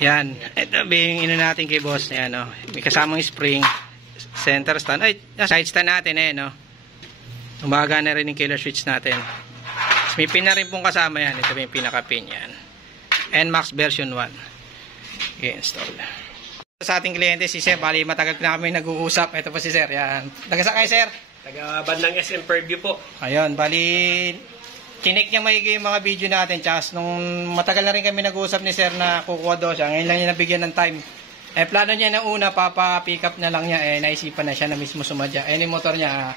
Yan. Ito yung ino natin kay boss. Yan, oh. May kasamang spring. Center stand. Ay, side stand natin eh, no. Umaga na rin yung killer switch natin. May pin na rin pong kasama yan. Ito yung pinaka-pin yan. NMAX version 1. I-install. Sa ating kliyente, si Sir. Bali, matagal na kami nag-uusap. Ito po si Sir. Yan. Taga-sa kayo, Sir? Taga-bandang SM Purview po. Ayun. Bali, chinek niya maigi yung mga video natin. Tsaka nung matagal na rin kami nag-uusap ni Sir na kukuha daw siya. Ngayon lang niya nabigyan ng time. Eh, plano niya na una, papa-pick up na lang niya. Eh, naisipan na siya na mismo sumadya. Eh, yung motor niya,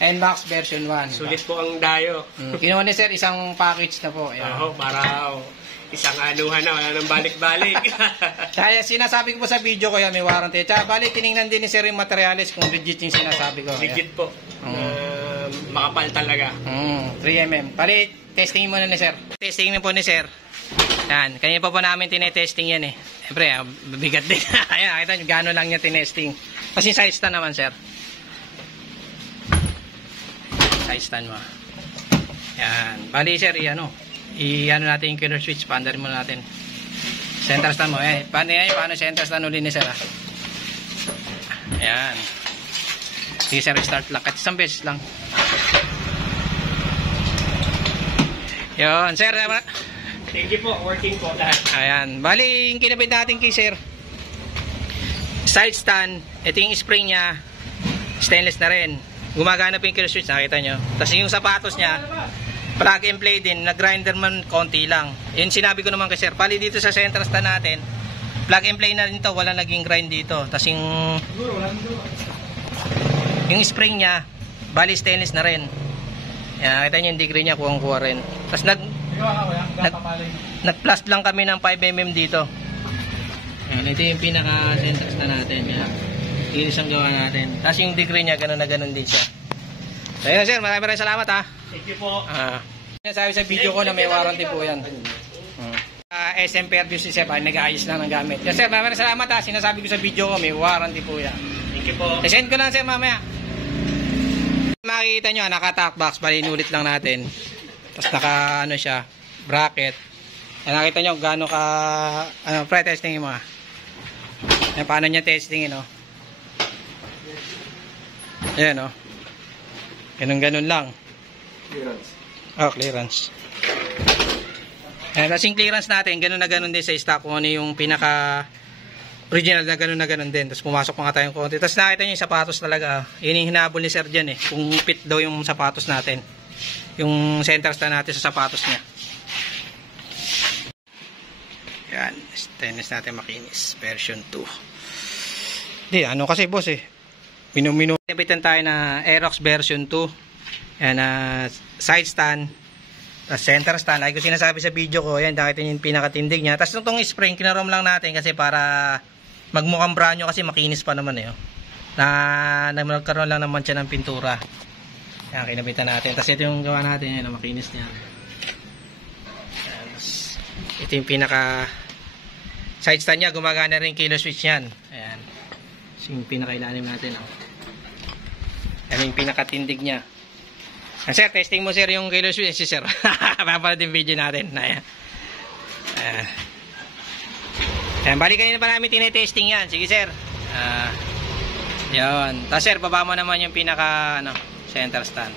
NMAX version 1. Sulit po ang dayo. Kinuha ni Sir isang package na po. Oo, para isang anuhan na, wala nang balik-balik. Kaya sinasabi ko po sa video ko yan, may warranty. Tsaka bali, tinignan din ni Sir yung materials kung legit yung sinasabi ko. Legit po. Makapal talaga. 3mm. Bali, testingin muna ni Sir. Testingin po ni Sir. Yan, kanina pa po namin tinetesting yan eh. Siyempre, bigat din. Ayan, nakita nyo, gano'n lang niya tinesting. Kasi side stand naman, Sir. Side stand mo. Yan. Bali, Sir, i-ano natin yung killer switch. Paandarin muna natin. Center stand mo. Paano yan? Paano center stand ulit ni Sir? Ayan. Sige, Sir, start lang. At isang beses lang. Yun, Sir. Thank you po. Working po lahat. Ayan. Bali, yung kinabit natin kay Sir. Side stand. Ito yung spring niya. Stainless na rin. Gumagana po yung killer switch. Nakita nyo. Tapos yung sapatos niya, plug and play din. Nag-grinder man konti lang. Yun sinabi ko naman kay Sir. Bali dito sa center stand natin, plug and play na rin to. Wala naging grind dito. Tapos yung spring niya, bali stainless na rin. Yan, nakita nyo yung degree niya. Kuwang-kuha rin. Tapos nag-plus lang kami ng 5mm dito. Yan, ito yung pinaka-center stand natin. Yan. Inis ang gawa natin. Tapos yung degree niya, gano'n na gano'n din siya. So, yun, Sir. Maraming salamat, ha. Thank you po. Sabi sa video ko na may warranty po yan. SM Purview si Sir, nag-aayos lang ng gamit. Yes, Sir, maraming salamat, ha. Sinasabi ko sa video ko, may warranty po yan. Thank you po. Send ko lang, Sir, mamaya. Makikita nyo, naka-top box. Bali, inulit lang natin. Tapos naka, ano siya, bracket. Nakita nyo, gaano ka, pre-testingin mo, ha. Paano niya testingin, no? Ayan, no? Ganun-ganun lang. Clearance. Clearance. Kasing clearance natin, ganun na ganun din sa stock. Kung ano yung pinaka original na ganun din. Tapos pumasok pa nga tayong konti. Tapos nakita nyo yung sapatos talaga. Yun yung hinabol ni Sir dyan eh. Kung fit daw yung sapatos natin. Yung center stand natin sa sapatos niya. Yan. Stainless natin makinis. Version 2. Di, ano kasi boss eh. Nabitan tayo na Aerox version 2. Yan, side stand. Tapos center stand. Like ko sinasabi sa video ko, yan, nakita nyo yung pinakatindig niya. Tapos itong spring, kinarom lang natin kasi para magmukhang brand new kasi makinis pa naman eh. Nagkaroon lang naman siya ng pintura. Yan, kinabitan natin. Tapos ito yung gawa natin, yan, makinis niya. Ito yung pinaka side stand niya, gumagana rin killer switch yan. Ayan. Yung pinakailalim natin. Yan yung pinakatindig niya. Sir, testing mo sir yung killer switch. Si Sir. Papalad yung video natin. Ayan. Ayan. Balik kanina pa namin tinetesting yan. Sige sir. Yun. Tapos sir, baba mo naman yung pinaka center stand.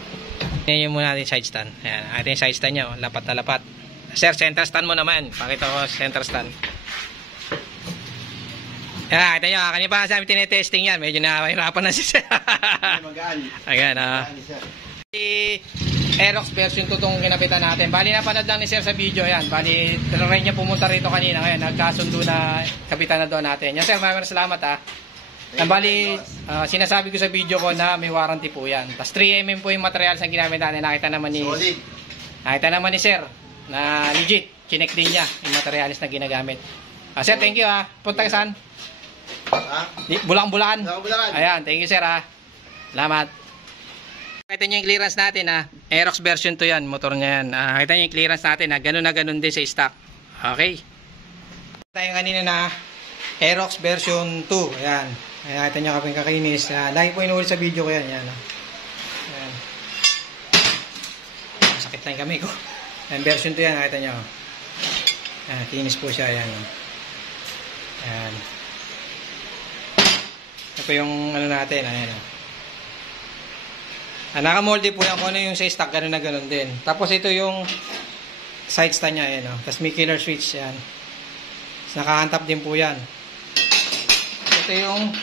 Yan yung muna natin side stand. Ayan. Ito yung side stand niya. Lapat na lapat. Sir, center stand mo naman. Pakita ko center stand. Yan, kita nyo, kanina pa sa amin tinetesting yan. Medyo nahihirapan na si Sir. Ayan, Aerox version 2 itong kinapitan natin. Bali, napanood lang ni Sir sa video yan. Bali, try niya pumunta rito kanina. Ngayon, nagkasundo na kapitan na doon natin. Yan, Sir, maraming salamat, ha. Bali, sinasabi ko sa video ko na may warranty po yan. Tapos 3mm po yung materials ang ginamit natin. Nakita naman ni Sir na legit. Chinek din niya yung materials na ginagamit. Sir, thank you, ha. Punta ka saan? Bulacan. Ayan, thank you sir ha. Salamat. Kita nyo yung clearance natin ha. Aerox version 2 yan, motor nya yan. Kita nyo yung clearance natin ha. Ganun na ganun din sa stock. Okay. Tayo kanina na Aerox version 2. Ayan. Ayan, kita nyo kaping kakinis. Lagi po inulit sa video ko yan. Ayan. Ayan. Sakit na yung kamay ko. Ayan, version 2 yan. Kita nyo. Ayan, kinis po siya. Ayan. Ayan. Ito yung ano natin. Ayan. Naka-moldy po yan. Kung ano yung sa stock, gano'n na gano'n din. Tapos ito yung side stand niya. Ayan. Tapos may killer switch. Ayan. Tapos nakahantap din po yan. Ito yung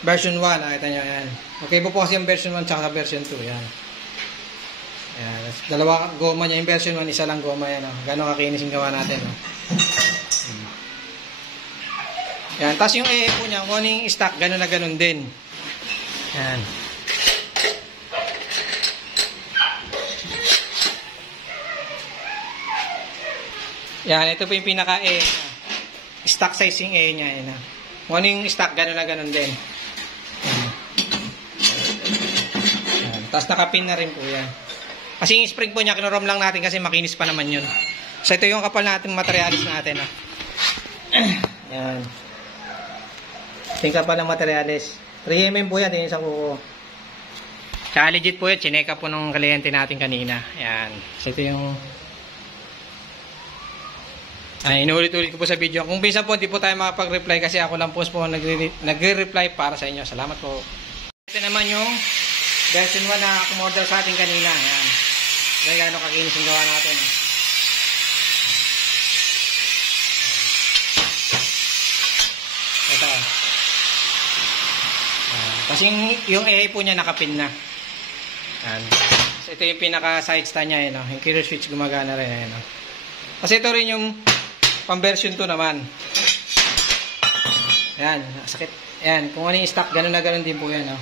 version 1. Nakita nyo. Ayan. Okay po kasi yung version 1 tsaka version 2. Ayan. Ayan. Dalawa goma niya. Yung version 1, isa lang goma yan. Gano'n kakinis yung gawa natin. Ayan. Tapos yung EE po niya, kung ano yung stock, gano'n na gano'n din. Ayan. Yan, ito po yung pinaka-E. Stock size yung E niya. Yan. Kung ano yung stock, gano'n na gano'n din. Yan. Tapos nakapin na rin po yan. Kasi yung spring po niya, kinurom lang natin kasi makinis pa naman yun. So ito yung kapal natin materialis natin. Yan. Ito yung kapal ng materialis. 3mm po yan, yung isang kuko. Tsaka legit po yan, chineka po ng kliyente natin kanina. Yan. So ito yung... Ay, inulit-ulit ko po sa video. Kung minsan po, hindi po tayo makapag-reply kasi ako lang po nagre-reply para sa inyo. Salamat po. Ito naman yung version 1 na kumorder sa atin kanina. Ayan. Dahil gano'ng kakinis yung gawa natin. Ito. Kasi yung EA po niya nakapin na. Ayan. So, ito yung pinaka-side stand niya. Ayan, yung killer switch gumagana rin. Ayan. Kasi ito rin yung pang version 2 naman. Ayan, sakit. Ayan, kung ano yung stock, gano'n na gano'n din po yan. Oh.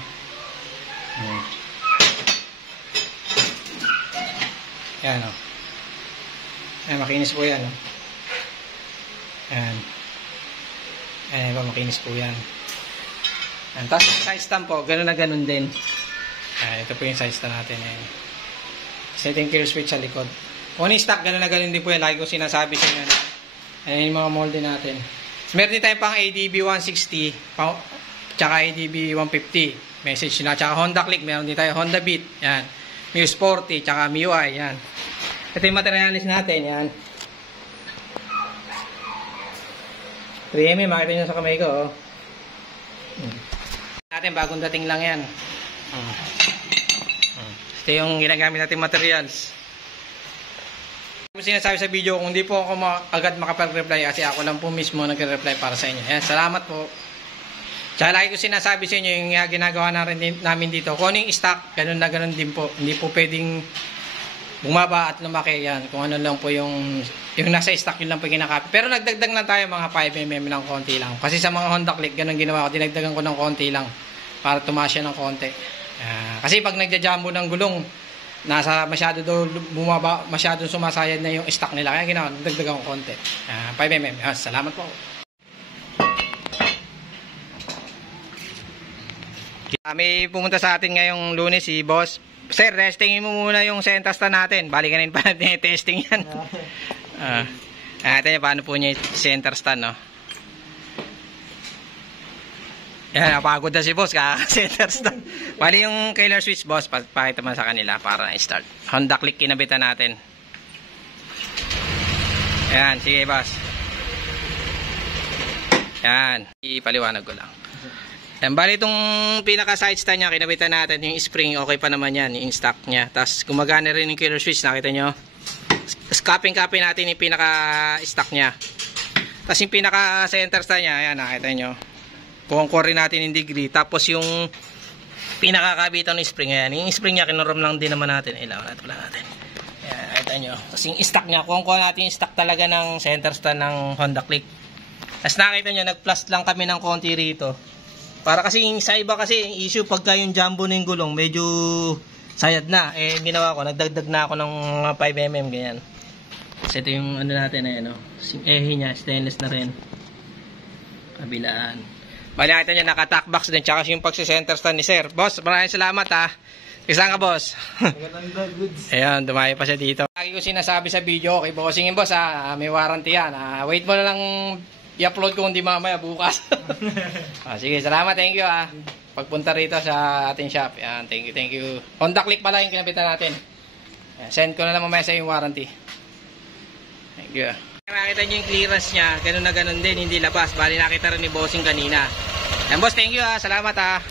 Ayan, oh. Ayan, makinis po yan. Oh. Ayan. Ayan, makinis po yan. Ayan, tapos size stand po, gano'n na gano'n din. Ayan, ito po yung size stand natin. Ayan. Setting kill switch sa likod. Kung ano yung stock, gano'n na gano'n din po yan. Lagi ko sinasabi sa inyo na ayan yung mga molde natin. So, meron din tayo pang ADB 160, tsaka ADB 150. Message na. Tsaka Honda Click, meron din tayo Honda Beat. Yan. Muse 40, tsaka MIUI. Yan. Ito yung materialis natin. Yan. 3mm, makita nyo sa kamay ko. Oh. Natin, bagong dating lang yan. Ito yung ginagamit natin materials. Sinasabi sa video, kung di po ako agad makapag-reply kasi ako lang po mismo nag-reply para sa inyo. Ayan, salamat po. Tsaka lagi ko sinasabi sa inyo yung ginagawa namin dito. Kung ano yung stock, ganun na ganun din po. Hindi po pwedeng bumaba at lumaki yan. Kung ano lang po yung nasa stock, yun lang po kinakopy. Pero nagdagdag na tayo mga 5mm ng konti lang. Kasi sa mga Honda Click, ganun ginawa ko. Dinagdagan ko ng konti lang para tumasya ng konti. Kasi pag nagja-jumbo ng gulong, nasa masyado daw bumaba, masyadong sumasayad na yung stock nila. Kaya ginawa, dagdagan ko konti. 5mm. Salamat po. May pumunta sa atin ngayong Lunes si Boss. Sir, testingin mo muna yung center stand natin. Balikan pa natin testing yan. Natin paano po niya center stand, no? Yan, napagod na si Boss kaka-center stand. Bali yung killer switch, Boss, pakita mo sa kanila para na-start. Honda Click kinabitan natin. Yan, sige, Boss. Yan, ipaliwanag ko lang. Yan, bali itong pinaka-side stand niya, kinabitan natin yung spring, okay pa naman yan, yung stock niya. Tapos gumagana rin yung killer switch, nakita nyo? Copy natin yung pinaka-stock niya. Tapos yung pinaka-center stand niya, ayan, nakita nyo. Kuha rin natin yung degree. Tapos yung pinakakabitan ng spring, ayan. Yung spring niya, kinurom lang din naman natin. Ilaw natin pala natin. Ayan, nakita nyo. Tapos yung stock niya, kuha natin yung stock talaga ng center stand ng Honda Click. Tapos nakita nyo, nag-plus lang kami ng konti rito. Para kasi sa iba kasi, yung issue pagka yung jumbo na yung gulong, medyo sayad na. Eh, ginawa ko, nagdagdag na ako ng 5mm, ganyan. Kasi ito yung ano natin, ayan, niya, stainless na rin. Kabilaan. Bali nakita nyo, naka-tack box din. Tsaka yung pagsi-center stand ni Sir. Boss, maraming salamat ha. Isang ka, Boss. Ayan, dumayo pa siya dito. Lagi ko sinasabi sa video, okay, bossingin, Boss ha. May warranty yan. Wait mo na lang i-upload ko kundi mamaya bukas. Sige, salamat. Thank you ha. Pagpunta rito sa ating shop. Ayan, thank you. Honda Click pala yung kinabitan natin. Send ko na lang mamaya sa yung warranty. Thank you. Nakita nyo yung clearance niya, ganun na ganun din, hindi labas. Bali nakita rin ni bossing kanina. And boss, thank you ha, salamat ha.